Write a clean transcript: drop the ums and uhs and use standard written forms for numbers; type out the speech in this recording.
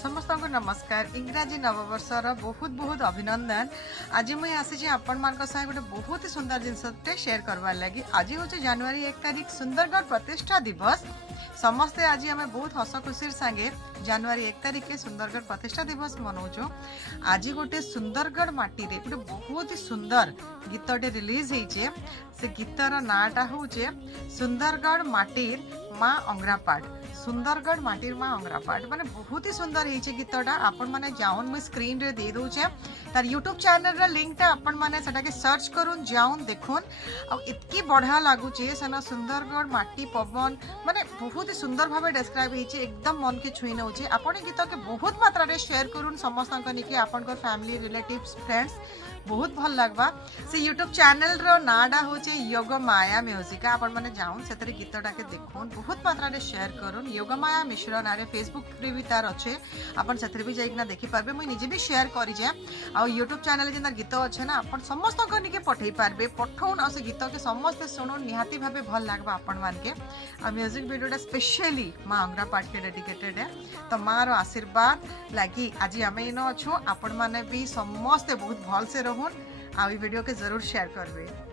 समस्त को नमस्कार। इंग्राजी नववर्षर बहुत बहुत अभिनंदन। आज मुझे आसी आपण मान गोटे बहुत ही सुंदर जिनसटे शेयर करवार लगी। आज हूँ जनवरी 1 तारिख सुंदरगढ़ प्रतिष्ठा दिवस। समस्ते आज आम बहुत हस खुशी संगे जनवरी 1 तारिख के सुंदरगढ़ प्रतिष्ठा दिवस मनाऊँ। आज गोटे सुंदरगढ़ माटी रे गोटे बहुत ही सुंदर गीतटे रिलीज होइछे। से गीतर नाटा हूँ सुंदरगढ़ माटीर माँ अंग्रापाट। सुंदरगढ़ माटीर माँ अंग्रापाट माने बहुत ही सुंदर है गीतटा। आपण माने जाउन मुझे स्क्रीन रे दे दूचे तार यूट्यूब चैनल रा लिंक आपण माने सेटा के सर्च करून जाउन देखुन। आ इतकी बढ़िया लागुचे सेना सुंदरगढ़ माटी पवन माने बहुत ही सुंदर भावे डिस्क्राइब होइछे। एकदम मन के छुई नउचे। आपण गीत के बहुत मात्रा रे शेयर करून समस्त निके आपण को फैमिली रिलेटिव्स फ्रेंड्स बहुत भल लगवा। से यूट्यूब चैनल रो नाडा होचे योगमाया म्यूजिक। आपण माने जाउन सेतरे गीतटा के देखुन बहुत मात्रा रे शेयर करून। योगमाया मिश्र नारे फेसबुक रे भी तार अच्छे आपण सेतरे भी जाइकना देखि पारबे। मुई निजे भी शेयर करि जे आ यूट्यूब चैनल जेना गीत अच्छे ना आपण समस्त को निके पठै पारबे। पठौन आ से गीत के समस्त सुनुन निहाती भाबे भल लागबा आपण मान के। आ म्यूजिक वीडियोटा स्पेशली मां अंगरा पाट के डेडिकेटेड है। तो मां रो आशीर्वाद लागी आज आमे इनो अछु। आपण माने भी समस्त बहुत भल से रहून आ वीडियो के जरूर शेयर करबे।